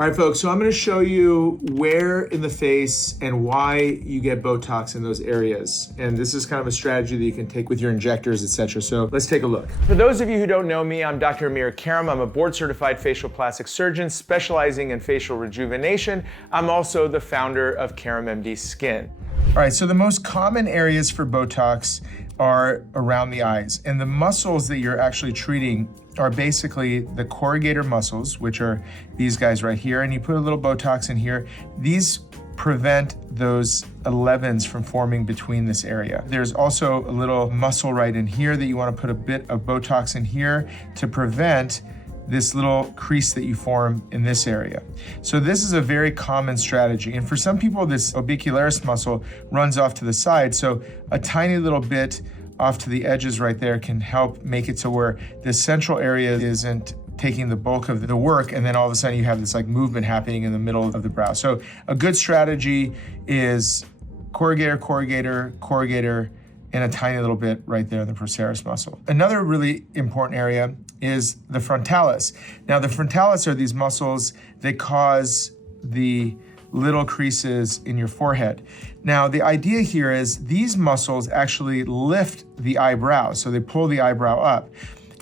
All right, folks, so I'm gonna show you where in the face and why you get Botox in those areas. And this is kind of a strategy that you can take with your injectors, etc. So let's take a look. For those of you who don't know me, I'm Dr. Karam. I'm a board-certified facial plastic surgeon specializing in facial rejuvenation. I'm also the founder of Karam MD Skin. All right, so the most common areas for Botox are around the eyes. And the muscles that you're actually treating are basically the corrugator muscles, which are these guys right here. And you put a little Botox in here. These prevent those 11s from forming between this area. There's also a little muscle right in here that you want to put a bit of Botox in here to prevent this little crease that you form in this area. So this is a very common strategy. And for some people, this orbicularis muscle runs off to the side. So a tiny little bit off to the edges right there can help make it to where the central area isn't taking the bulk of the work, and then all of a sudden you have this like movement happening in the middle of the brow. So a good strategy is corrugator, corrugator, corrugator, and a tiny little bit right there in the procerus muscle. Another really important area is the frontalis. Now the frontalis are these muscles that cause the little creases in your forehead. Now the idea here is these muscles actually lift the eyebrow, so they pull the eyebrow up,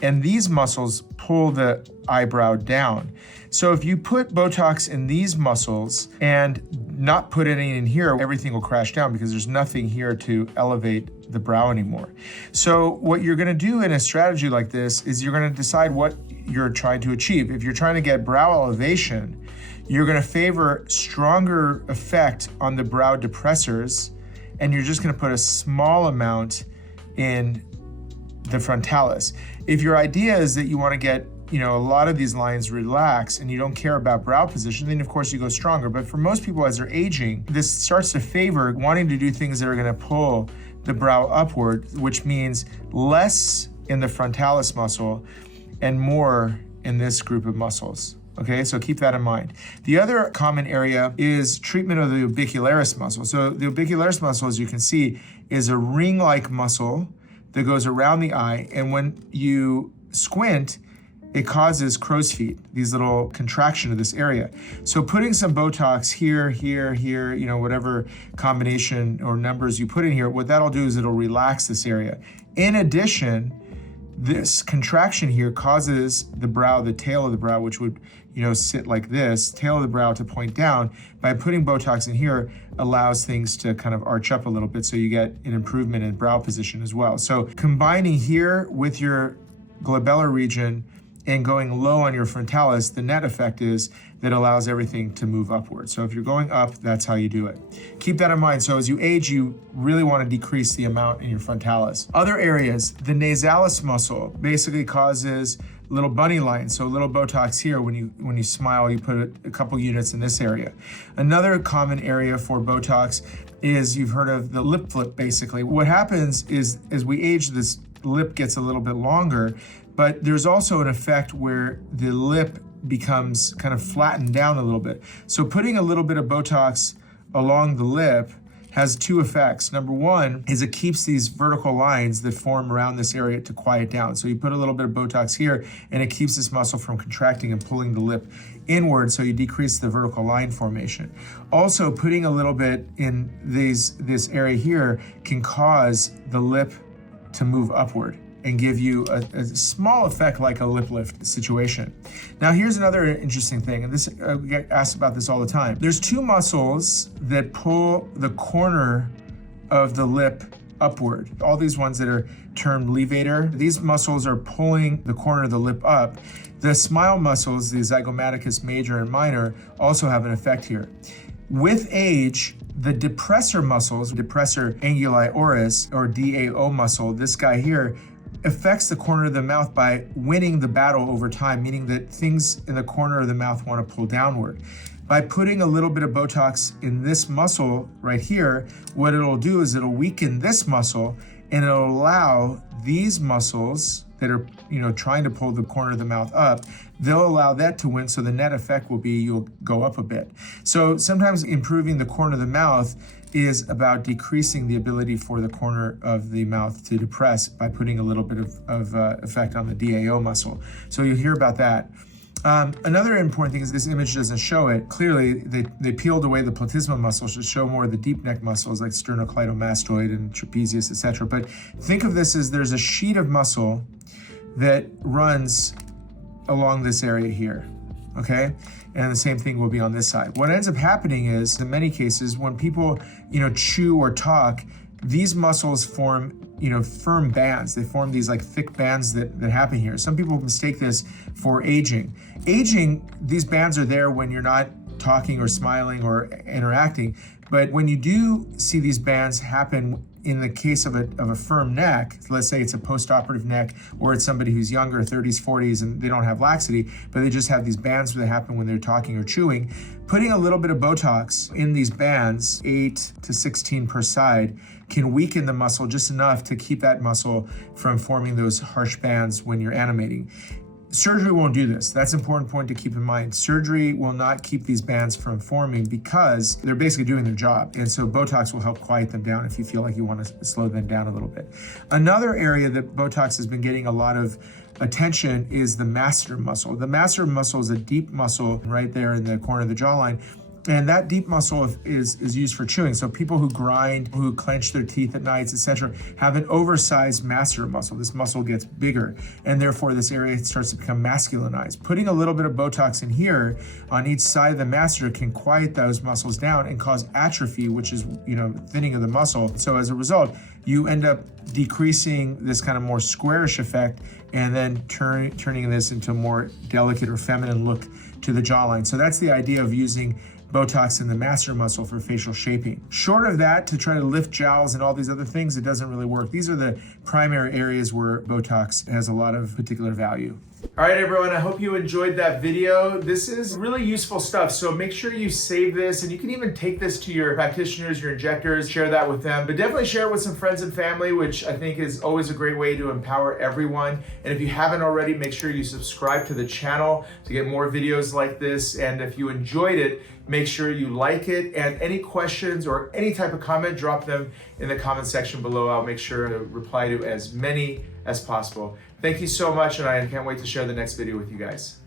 and these muscles pull the eyebrow down. So if you put Botox in these muscles and not put any in here, everything will crash down because there's nothing here to elevate the brow anymore. So what you're gonna do in a strategy like this is you're gonna decide what you're trying to achieve. If you're trying to get brow elevation, you're gonna favor stronger effect on the brow depressors, and you're just gonna put a small amount in the frontalis. If your idea is that you wanna get a lot of these lines relax and you don't care about brow position, then of course you go stronger. But for most people as they're aging, this starts to favor wanting to do things that are gonna pull the brow upward, which means less in the frontalis muscle and more in this group of muscles. Okay, so keep that in mind. The other common area is treatment of the orbicularis muscle. So the orbicularis muscle, as you can see, is a ring-like muscle that goes around the eye, and when you squint, it causes crow's feet, these little contraction of this area. So putting some Botox here, whatever combination or numbers you put in here, what that'll do is it'll relax this area. In addition, this contraction here causes the brow, the tail of the brow, which would sit like this, tail of the brow to point down. By putting Botox in here allows things to kind of arch up a little bit, so you get an improvement in brow position as well. So combining here with your glabellar region and going low on your frontalis, the net effect is that allows everything to move upward. So if you're going up, that's how you do it. Keep that in mind. So as you age, you really want to decrease the amount in your frontalis. Other areas, the nasalis muscle basically causes little bunny lines. So a little Botox here, when you smile, you put a couple units in this area. Another common area for Botox is, you've heard of the lip flip, basically. What happens is as we age, this lip gets a little bit longer, but there's also an effect where the lip becomes kind of flattened down a little bit. So putting a little bit of Botox along the lip has two effects. Number one is it keeps these vertical lines that form around this area to quiet down. So you put a little bit of Botox here and it keeps this muscle from contracting and pulling the lip inward, so you decrease the vertical line formation. Also, putting a little bit in this area here can cause the lip to move upward and give you a small effect like a lip lift situation. Now here's another interesting thing, and this I get asked about this all the time. There's two muscles that pull the corner of the lip upward. All these ones that are termed levator, these muscles are pulling the corner of the lip up. The smile muscles, the zygomaticus major and minor, also have an effect here. With age, the depressor muscles, depressor anguli oris or DAO muscle, this guy here, affects the corner of the mouth by winning the battle over time, meaning that things in the corner of the mouth want to pull downward. By putting a little bit of Botox in this muscle right here, what it'll do is it'll weaken this muscle and it'll allow these muscles that are trying to pull the corner of the mouth up, they'll allow that to win, so the net effect will be you'll go up a bit. So sometimes improving the corner of the mouth is about decreasing the ability for the corner of the mouth to depress by putting a little bit of effect on the DAO muscle. So you'll hear about that. Another important thing is this image doesn't show it. Clearly, they peeled away the platysma muscles to show more of the deep neck muscles like sternocleidomastoid and trapezius, etc. But think of this as there's a sheet of muscle that runs along this area here, okay? And the same thing will be on this side. What ends up happening is, in many cases, when people, chew or talk, these muscles form, firm bands. They form these like thick bands that happen here. Some people mistake this for aging. Aging, these bands are there when you're not talking or smiling or interacting. But when you do see these bands happen in the case of a firm neck, let's say it's a post-operative neck, or it's somebody who's younger, 30s, 40s, and they don't have laxity, but they just have these bands that happen when they're talking or chewing, putting a little bit of Botox in these bands, 8 to 16 per side, can weaken the muscle just enough to keep that muscle from forming those harsh bands when you're animating. Surgery won't do this. That's an important point to keep in mind. Surgery will not keep these bands from forming because they're basically doing their job. And so Botox will help quiet them down if you feel like you want to slow them down a little bit. Another area that Botox has been getting a lot of attention is the masseter muscle. The masseter muscle is a deep muscle right there in the corner of the jawline. And that deep muscle is used for chewing. So people who grind, who clench their teeth at nights, etc., have an oversized masseter muscle. This muscle gets bigger, and therefore this area starts to become masculinized. Putting a little bit of Botox in here on each side of the masseter can quiet those muscles down and cause atrophy, which is, thinning of the muscle. So as a result, you end up decreasing this kind of more squarish effect and then turning this into a more delicate or feminine look to the jawline. So that's the idea of using Botox in the masseter muscle for facial shaping. Short of that, to try to lift jowls and all these other things, it doesn't really work. These are the primary areas where Botox has a lot of particular value. All right, everyone, I hope you enjoyed that video. This is really useful stuff, so make sure you save this, and you can even take this to your practitioners, your injectors, share that with them, but definitely share it with some friends and family, which I think is always a great way to empower everyone. And if you haven't already, make sure you subscribe to the channel to get more videos like this. And if you enjoyed it, make sure you like it, and any questions or any type of comment, drop them in the comment section below. I'll make sure to reply to as many as possible. Thank you so much, and I can't wait to share the next video with you guys.